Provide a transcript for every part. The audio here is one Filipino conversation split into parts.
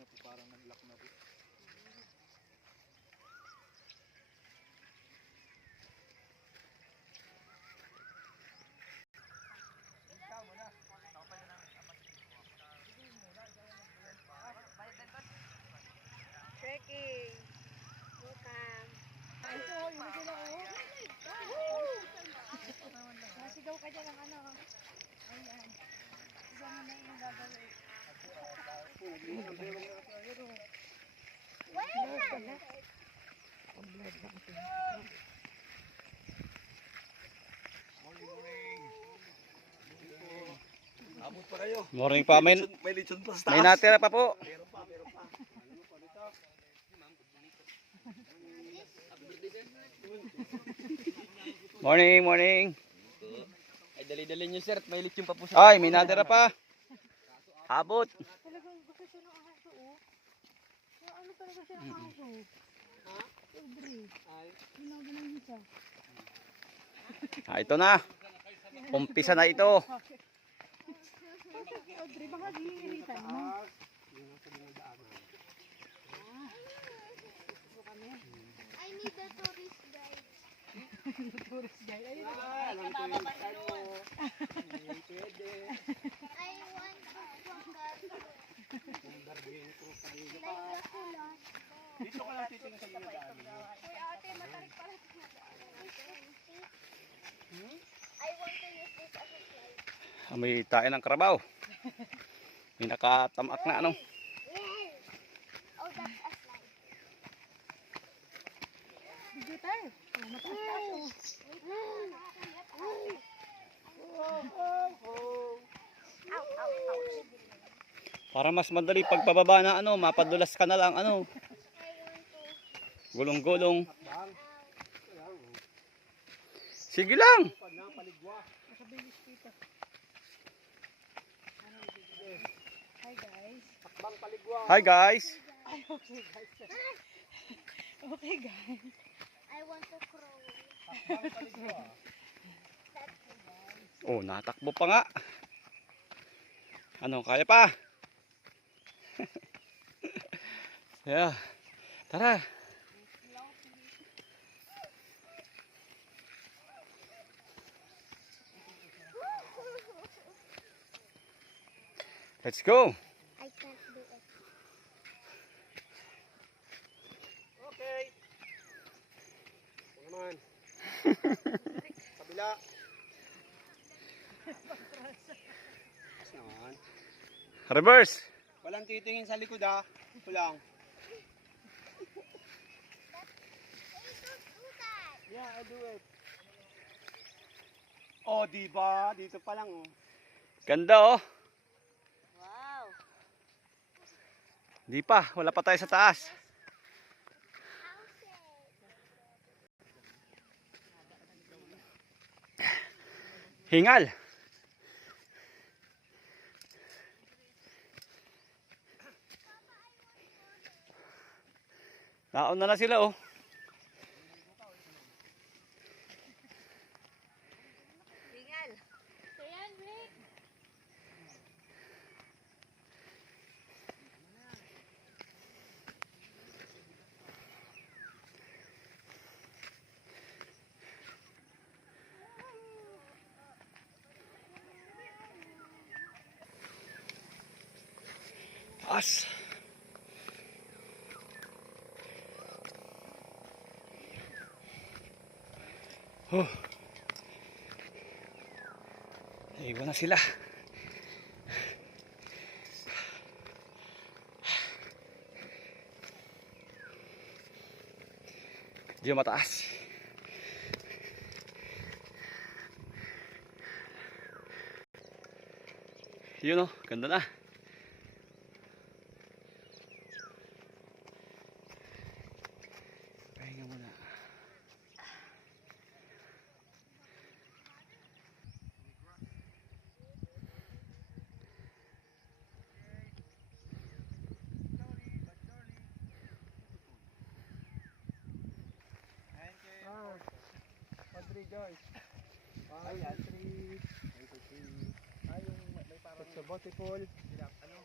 na po, parang nag-lock na po. Trekking. Welcome. Ito, yung sila Nasigaw ka dyan ng ano. Ayan. Sigaw mo na yung gagawin. Abot pa kayo. Morning pa, may lechon pa sa taas. may natira pa po. Meron pa. Morning, morning. Ay, dali-dali nyo sir, may lechon pa po sa... Ay, may natira pa. Abot. Talagang gusto siya ng aso, oh. Yung ano talaga siya ng aso? Ha? Libre. Ay. Ginagawa niya siya. Ito na. Umpisa na ito. Audrey, baka diiritan mo. I need the tourist guide. Tourist guide. Ayun. I want to swim that like the kulan. Dito ka lang titingin sa mga daan. Uy ate, matarik pala ito. I want to use this as a slide. May tayo ng karabaw. May nakatamak na ano. Oh, that's a slide. Bigyo tayo. Mataas-taas. Para mas madali pagpababa na ano, mapadulas ka na lang ano. Gulong-gulong. Sige lang. Hi guys. Hi guys. Ay, okay guys. Okay guys. I want to crawl. Oh, natakbo pa nga. Ano, kaya pa? Yeah. Tara. Let's go. I can't do it. Okay. Ano naman? Kabila. As naman. Reverse. Walang titingin sa likod ha. Ito lang. Hey, don't do that. Yeah, I do it. Oh, diba? Dito pa lang oh. Ganda oh. Wow. Di pa, wala pa tayo sa taas. Hingal. Nauna na sila oh. Tingal. Ayan, Blake. As. Oh. Iwan na sila. Di mataas. Yun oh, ganda na. Pahinga muna. Padre Joyce. Ay, Atri. Ay, yung may parang... Sa Botiful. Ano?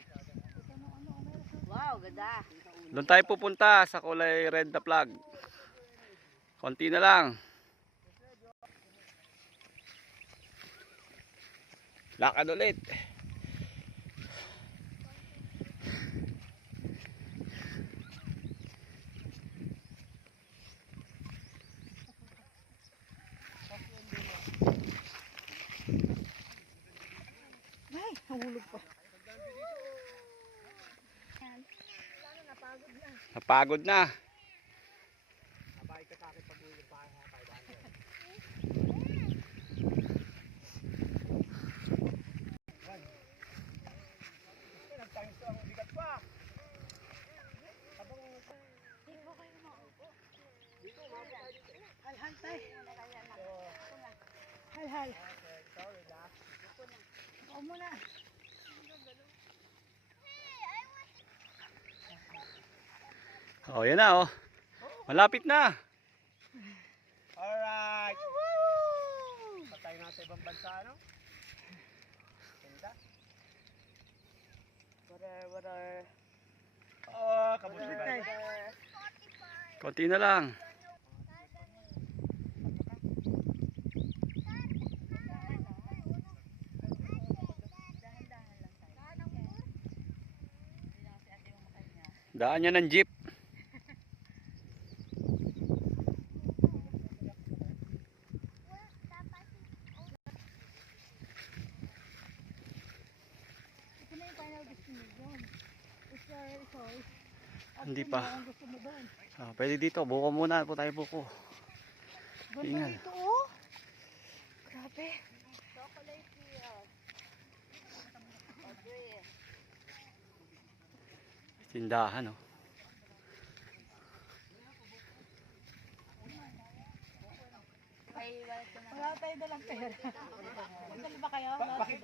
Ito ano. Wow, ganda. Doon tayo pupunta sa kulay red na flag. Konti na lang. Lakad ulit. Ay, nahulog pa. Napagod na. Sabay ka sa akin pag-uwi pa. Nagtangis ko ang bigat pa. Hal-hal tayo. Hal-hal. Ako muna. Oh, yan na oh. Malapit na. Alright. Patay nga sa ibang bansa, ano? Ganda. Whatever. Oh, kabutihan. Konti na lang. Daan niya ng jeep. Ito na yung final destination. It's your choice. Hindi pa. Ang gusto mo doon. Pwede dito. Buko muna po tayo buko. Ganda Ingat. ito oh. Grabe. Chocolate here. Tindahan oh. Wala tayo dalang pera. Magdali ba kayo?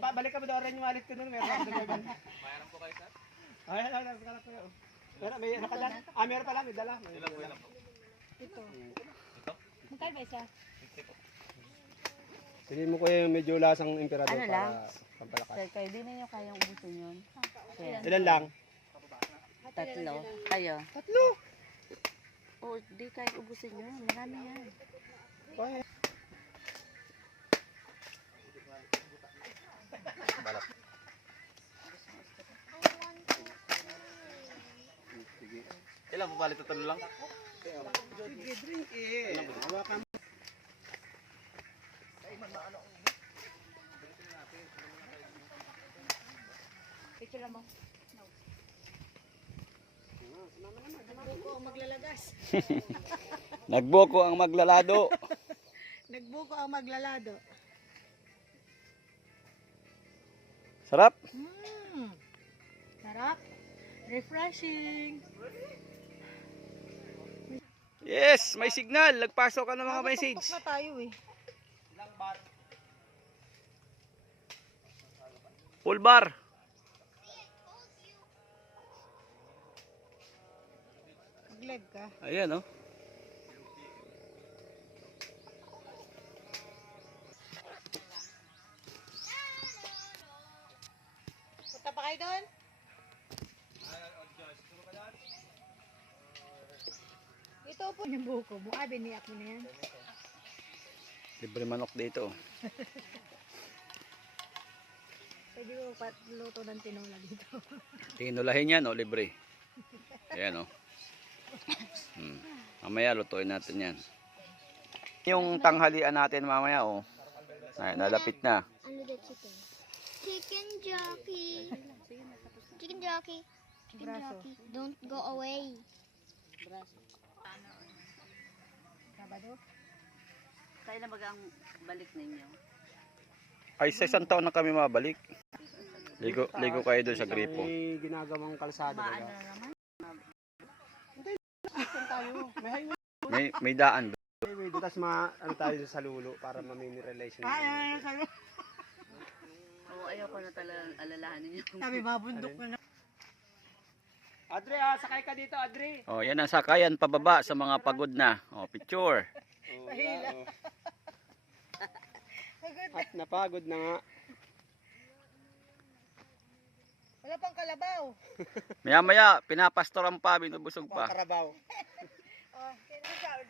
Balik ka ba doon rin yung wallet ko doon? Meron ako doon. Mayroon po kayo, sir? Ay, kalap ko yun. May nakadala. Meron pala, may dala. Ilan po, ilan po? Ito. Magkano ba isa? Sige mo ko yung medyo lasang emperador Ano lang? para pampalakas. Sir, kayo di ninyo kayang ubusin yun. Kaya, Ilan lang? tatlo. Kayo? Tatlo! Oo, di kayang ubusin yun. Marami yan. Okay. Ilan po bali? Tatlo lang? Sige, drink eh. Hawakan mo. Picture lang mo. Nagbuko ang maglalagas. Nagbuko ang maglalado. Nagbuko ang maglalado. Sarap. Sarap. Refreshing. Yes, may signal. Nagpasok ka ng mga message. Tutok na tayo eh. Full bar. Magleg ka. Ayan oh. Punta pa kayo doon? Ito po yung buko mo. Biniyak mo na yan. Libre manok dito. Pwede mo patluto ng tinola dito. Tinulahin yan oh, libre. Ayan oh. Mamaya lutuin natin yan. Yung tanghalian natin mamaya oh. Ay, nalapit na. Ano the chicken? Chicken jockey. Chicken jockey. Chicken Braso. jockey. Don't go away. Sabado? Kailan ba ang balik ninyo? Ay, sa isang taon na kami mabalik. Ligo kayo doon sa gripo. May ginagawang kalsada. Maano Diba? na naman? Tayo. May highway. May daan. Doon, tapos ano tayo sa lulo para ma-mineralization. Oo, ayoko na talagang alalahanin niyo. Sabi, mabundok na na. Adre, sakay ka dito, Adre. Oh, yan ang sakayan pababa sa mga pagod na. Oh, picture. Pahila. At napagod na nga. Wala pang kalabaw. Maya-maya, pinapastoran pa, binubusog pa. Karabaw. Oh, sino siya?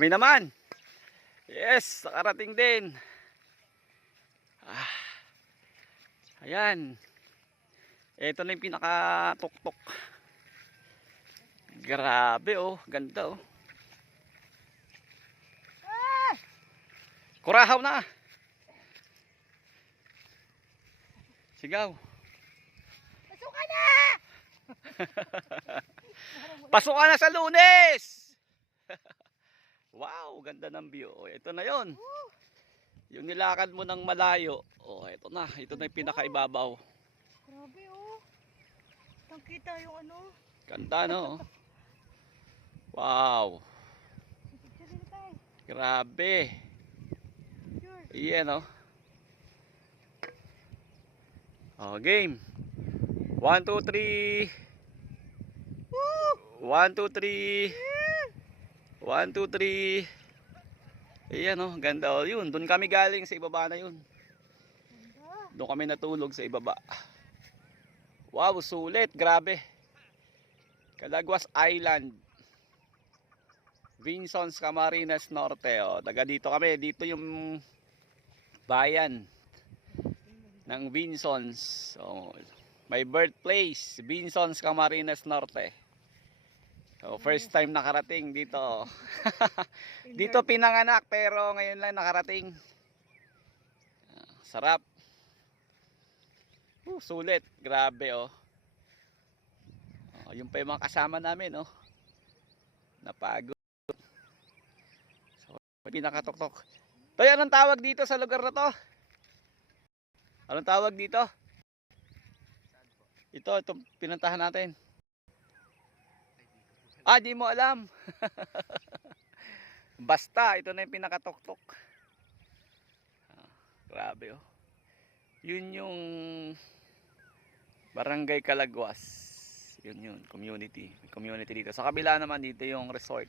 Kami naman. Yes, nakarating din. Ah. Ayan. Ito na yung pinaka-tuktok. Grabe oh, ganda oh. Kurahaw na. Sigaw. Pasukan na! Pasukan na sa Lunes. Wow, ganda ng view. Oh, ito na 'yon. Yung nilakad mo ng malayo. Oh, ito na. Ito na yung pinakaibabaw. Grabe oh. Tangkita yung ano. Ganda no. Wow. Picture din tayo. Grabe. Picture. Iyan oh. Oh, game. 1, 2, 3. 1, 2, 3. 1, 2, 3. Ayan oh, ganda oh. Yun, doon kami galing sa ibaba na yun. Doon kami natulog sa ibaba. Wow, sulit, grabe. Calaguas Island. Vinsons, Camarines Norte oh. Taga dito kami, dito yung bayan ng Vinsons. So, my birthplace, Vinsons, Camarines Norte. So, first time nakarating dito. Dito pinanganak pero ngayon lang nakarating. Sarap. Sulit, grabe oh. Yung pa yung mga kasama namin oh. Napagod. So, pinakatok-tok. Toy, anong tawag dito sa lugar na to? Anong tawag dito? Ito pinuntahan natin. Ah, di mo alam. Basta, ito na yung pinakatok-tok. Grabe oh. Yun yung Barangay Calaguas. Yun, community. May community dito. Sa kabila naman dito yung resort.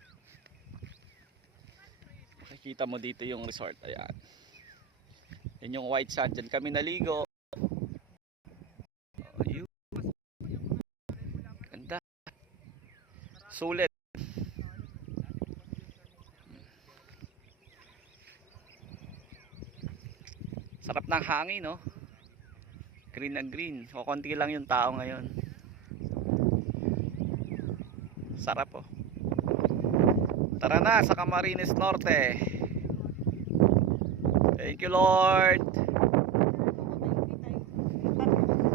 Makikita mo dito yung resort. Ayan. Yun yung white sand. Diyan kami naligo. Oh, yun. Ganda. Sulit. Sarap ng hangin, no? Green na green. O, konti lang yung tao ngayon. Sarap, oh. Tara na sa Camarines Norte. Thank you, Lord.